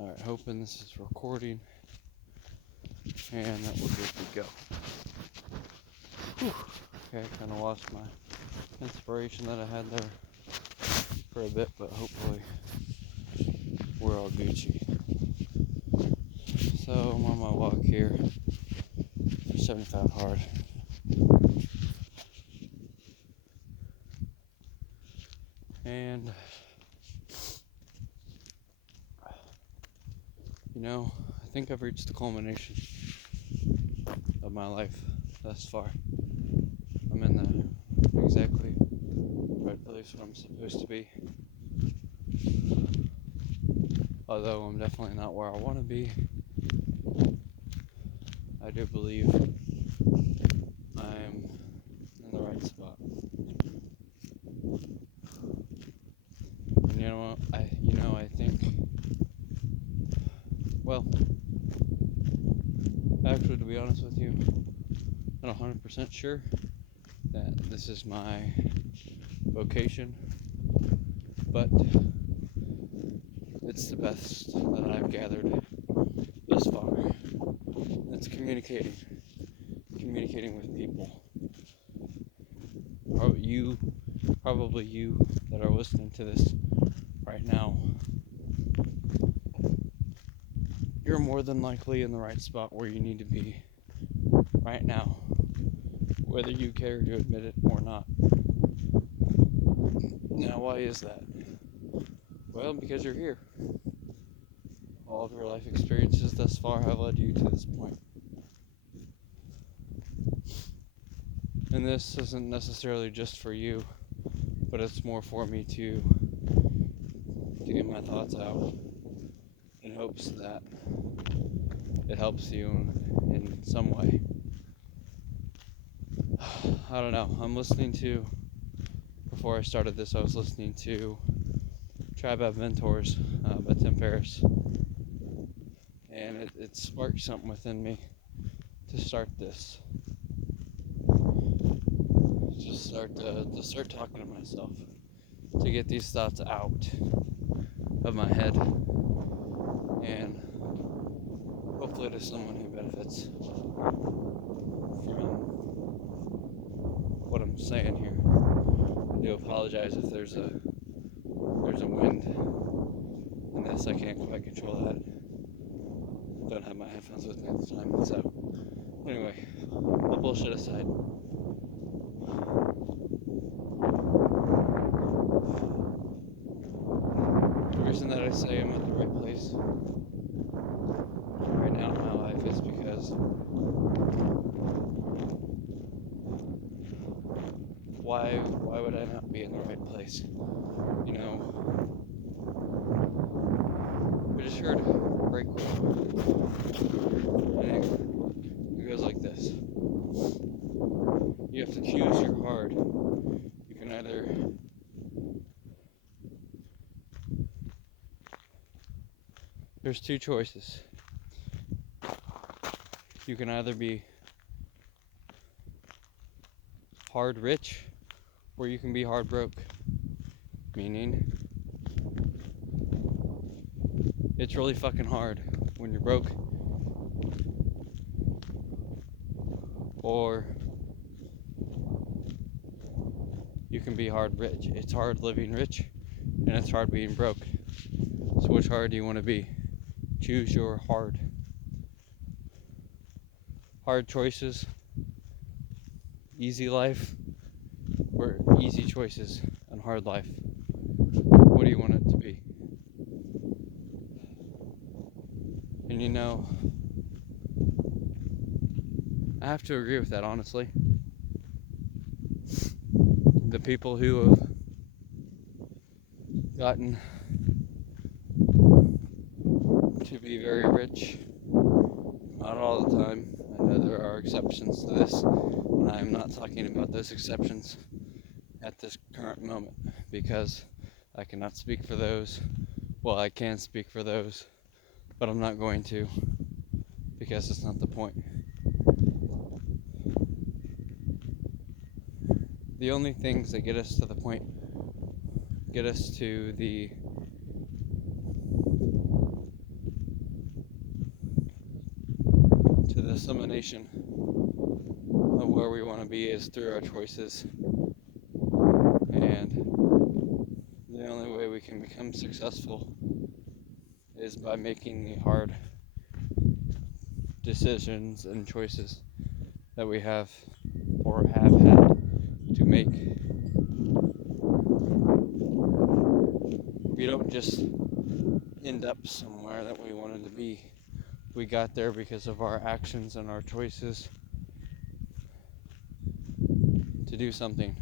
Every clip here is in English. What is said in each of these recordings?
Alright, hoping this is recording and that we're good to go. Whew. Okay, kind of lost my inspiration that I had there for a bit, but hopefully we're all Gucci. So I'm on my walk here for 75 hard. And I think I've reached the culmination of my life thus far. I'm in the exactly right place where I'm supposed to be. Although I'm definitely not where I want to be, I do believe I'm in the right spot. And I think, well, actually, to be honest with you, I'm not 100% sure that this is my vocation, but it's the best that I've gathered thus far. It's communicating with people. Probably you that are listening to this right now, you're more than likely in the right spot where you need to be right now, whether you care to admit it or not. Now, why is that? Well, because you're here. All of your life experiences thus far have led you to this point. And this isn't necessarily just for you, but it's more for me to get my thoughts out in hopes that it helps you in some way. I don't know. Before I started this, I was listening to Tribe of Mentors by Tim Ferriss. And it sparked something within me to start this. Just start talking to myself, to get these thoughts out of my head, and hopefully to someone who benefits from what I'm saying here. I do apologize if there's a wind in this. I can't quite control that. Don't have my headphones with me at the time. So anyway, all bullshit aside, the reason that I say I'm at the right place right now in my life is because why would I not be in the right place? I just heard right quick, and it goes like this. You have to choose your hard. You can either there's two choices. You can either be hard rich, or you can be hard broke. Meaning, it's really fucking hard when you're broke, or you can be hard rich. It's hard living rich, and it's hard being broke. So which hard do you want to be? Choose your hard. Hard choices, easy life, or easy choices and hard life. What do you want it to be? And I have to agree with that, honestly. The people who have gotten to be very rich, not all the time. I know there are exceptions to this, and I'm not talking about those exceptions at this current moment, because I cannot speak for those. Well, I can speak for those, but I'm not going to, because it's not the point. The only things that get us to the point, get us to the the summation of where we want to be is through our choices. And the only way we can become successful is by making the hard decisions and choices that we have or have had to make. We don't just end up somewhere that we wanted to be. We got there because of our actions and our choices to do something.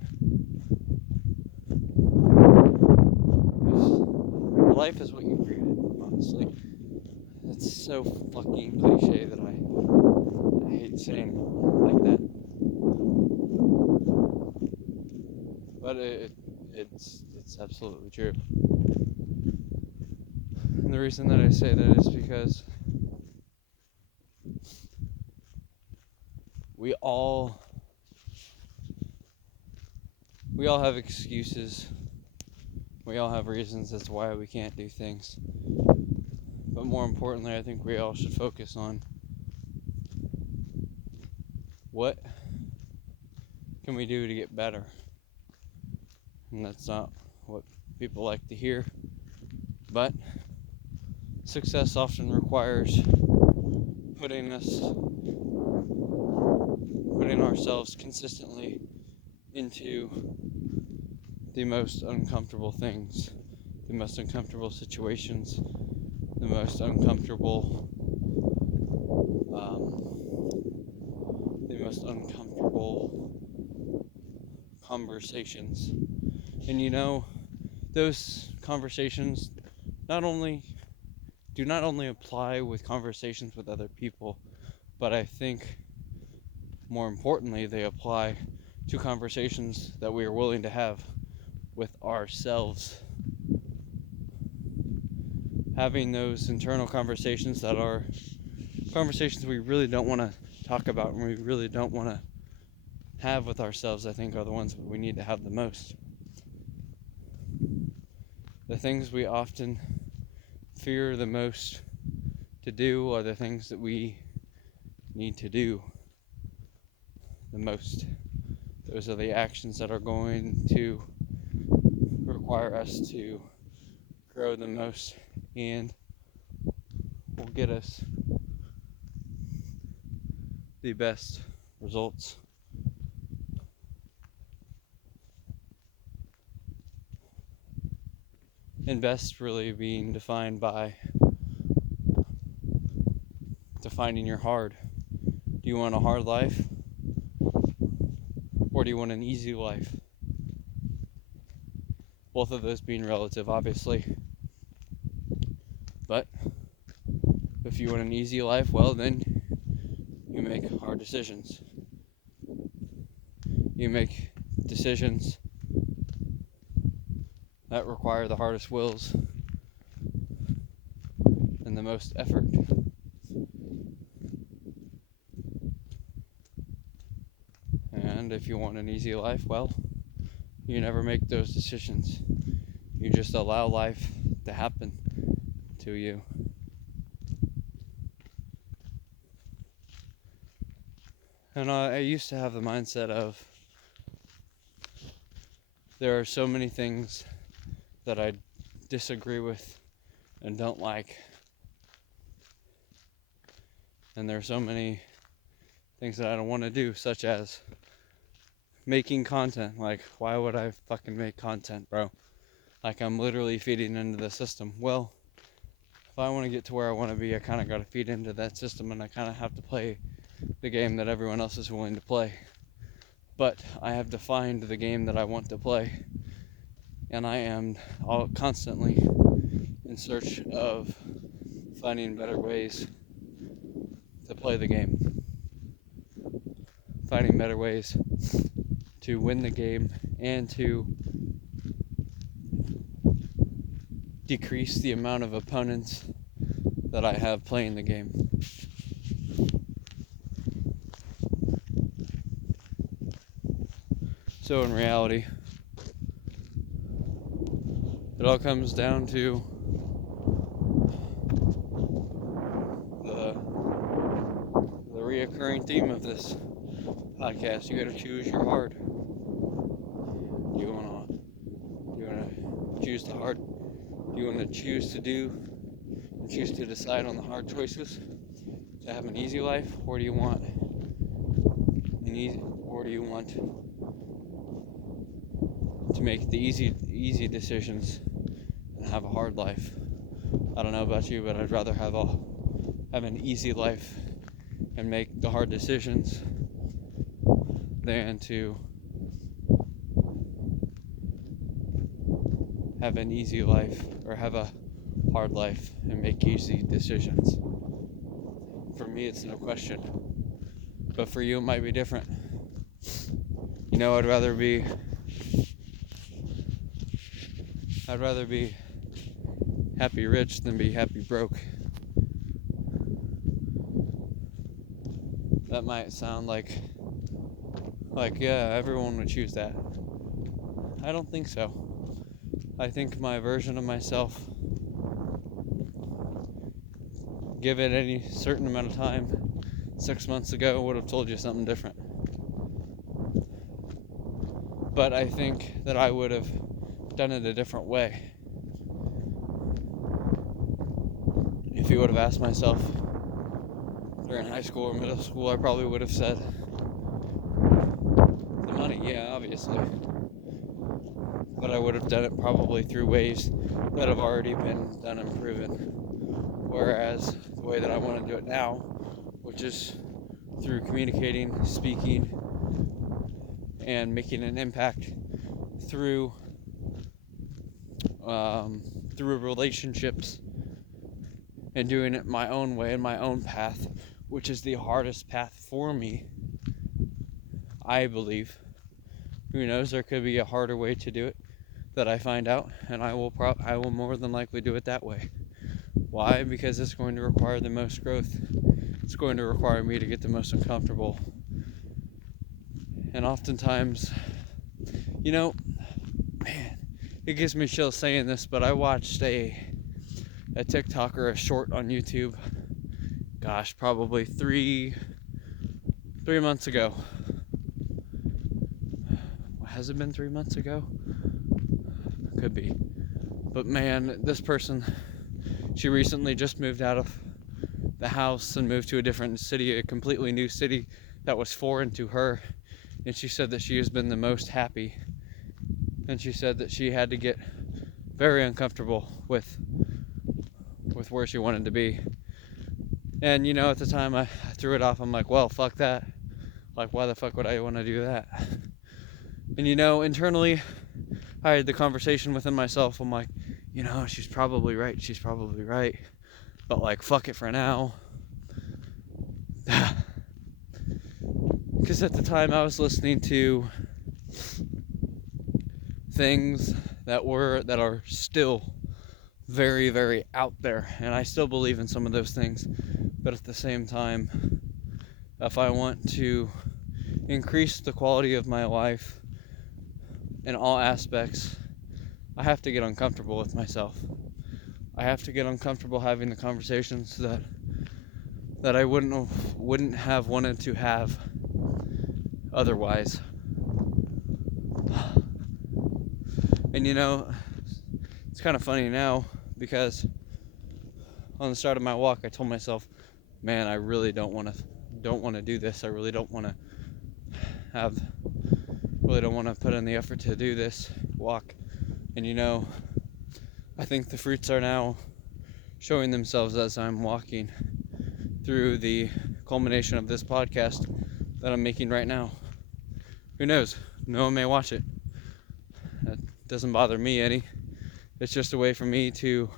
Life is what you create it, honestly. It's so fucking cliche that I hate saying it like that. But it's absolutely true. And the reason that I say that is because we all have excuses. We all have reasons as to why we can't do things. But more importantly, I think we all should focus on what can we do to get better. And that's not what people like to hear. But success often requires putting ourselves consistently into the most uncomfortable things, the most uncomfortable situations, the most uncomfortable conversations. And you know, those conversations do not only apply with conversations with other people, but I think more importantly they apply to conversations that we are willing to have with ourselves. Having those internal conversations that are conversations we really don't want to talk about and we really don't want to have with ourselves, I think, are the ones that we need to have the most. The things we often fear the most to do are the things that we need to do the most. Those are the actions that are going to require us to grow the most and will get us the best results. And best really being defined by defining your hard. Do you want a hard life? Or do you want an easy life? Both of those being relative, obviously. But if you want an easy life, well, then you make hard decisions. You make decisions that require the hardest wills and the most effort. And if you want an easy life, well, you never make those decisions. You just allow life to happen to you. And I used to have the mindset of there are so many things that I disagree with and don't like. And there are so many things that I don't want to do, such as making content. Like, why would I fucking make content, bro? Like, I'm literally feeding into the system. Well, if I want to get to where I want to be, I kind of got to feed into that system, and I kind of have to play the game that everyone else is willing to play. But I have defined the game that I want to play, and I am constantly in search of finding better ways to play the game, finding better ways to win the game, and to decrease the amount of opponents that I have playing the game. So in reality, it all comes down to the recurring theme of this podcast. You gotta choose your hard. You wanna choose the hard? You wanna choose to decide on the hard choices to have an easy life, or do you want to make the easy decisions and have a hard life? I don't know about you, but I'd rather have an easy life and make the hard decisions than to have an easy life or have a hard life and make easy decisions. For me, it's no question, but for you, it might be different. I'd rather be happy rich than be happy broke. That might sound like yeah, everyone would choose that. I don't think so. I think my version of myself, give it any certain amount of time, 6 months ago, would have told you something different. But I think that I would have done it a different way. If you would have asked myself during high school or middle school, I probably would have said the money, yeah, obviously. But I would have done it probably through ways that have already been done and proven. Whereas the way that I want to do it now, which is through communicating, speaking, and making an impact through relationships, and doing it my own way and my own path, which is the hardest path for me, I believe. Who knows, there could be a harder way to do it that I find out, and I will more than likely do it that way. Why? Because it's going to require the most growth. It's going to require me to get the most uncomfortable. And oftentimes, man, it gives me chills saying this, but I watched a TikTok or a short on YouTube, gosh, probably three months ago. Has it been 3 months ago? Could be. But man, this person, she recently just moved out of the house and moved to a different city, a completely new city that was foreign to her. And she said that she has been the most happy. And she said that she had to get very uncomfortable with where she wanted to be. And at the time I threw it off. I'm like, well, fuck that. Like, why the fuck would I want to do that? And internally, I had the conversation within myself. I'm like, she's probably right. But like, fuck it for now. Because at the time I was listening to things that are still very, very out there, and I still believe in some of those things. But at the same time, if I want to increase the quality of my life in all aspects, I have to get uncomfortable with myself. I have to get uncomfortable having the conversations that I wouldn't have wanted to have otherwise. And it's kind of funny now, because on the start of my walk I told myself, man, I really don't want to do this. I really don't want to put in the effort to do this walk. And I think the fruits are now showing themselves as I'm walking through the culmination of this podcast that I'm making right now. Who knows? No one may watch it. That doesn't bother me any. It's just a way for me to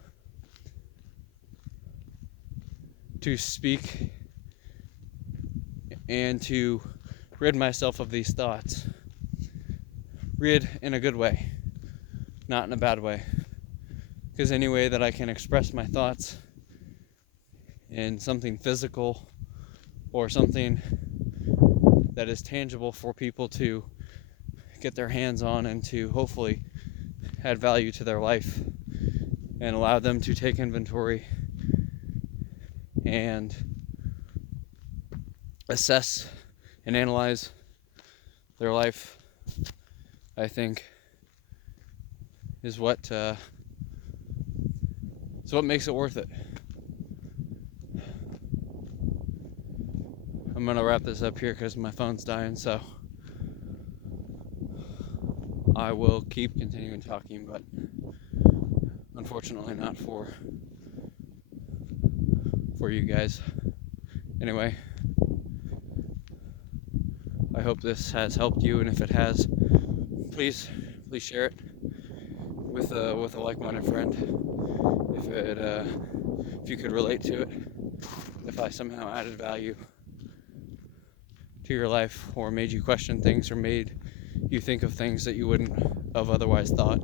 speak and to rid myself of these thoughts. Rid in a good way, not in a bad way. Because any way that I can express my thoughts in something physical or something that is tangible for people to get their hands on and to hopefully add value to their life and allow them to take inventory and assess and analyze their life, I think, is what makes it worth it. I'm gonna wrap this up here because my phone's dying, so I will keep continuing talking, but unfortunately not for you guys. Anyway, I hope this has helped you, and if it has, please share it with a like-minded friend. If you could relate to it, if I somehow added value to your life, or made you question things, or made you think of things that you wouldn't have otherwise thought,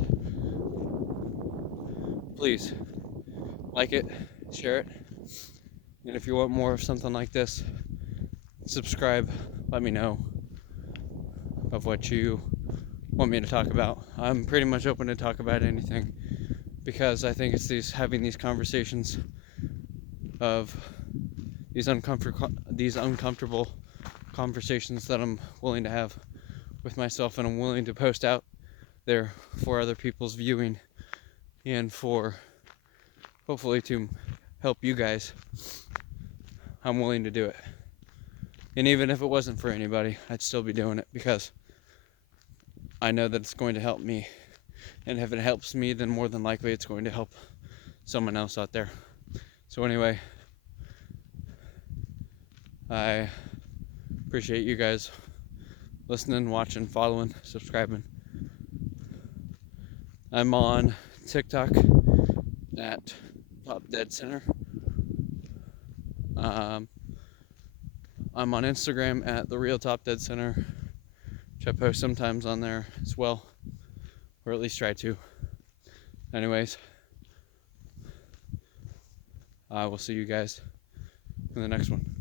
please like it, share it, and if you want more of something like this, subscribe. Let me know of what you want me to talk about. I'm pretty much open to talk about anything, because I think it's having these conversations of these uncomfortable conversations that I'm willing to have with myself, and I'm willing to post out there for other people's viewing, and for hopefully to help you guys. I'm willing to do it. And even if it wasn't for anybody, I'd still be doing it, because I know that it's going to help me. And if it helps me, then more than likely it's going to help someone else out there. So anyway, I appreciate you guys listening, watching, following, subscribing. I'm on TikTok at TopDeadcenter. I'm on Instagram at the real TopDeadcenter, which I post sometimes on there as well, or at least try to. Anyways, I will see you guys in the next one.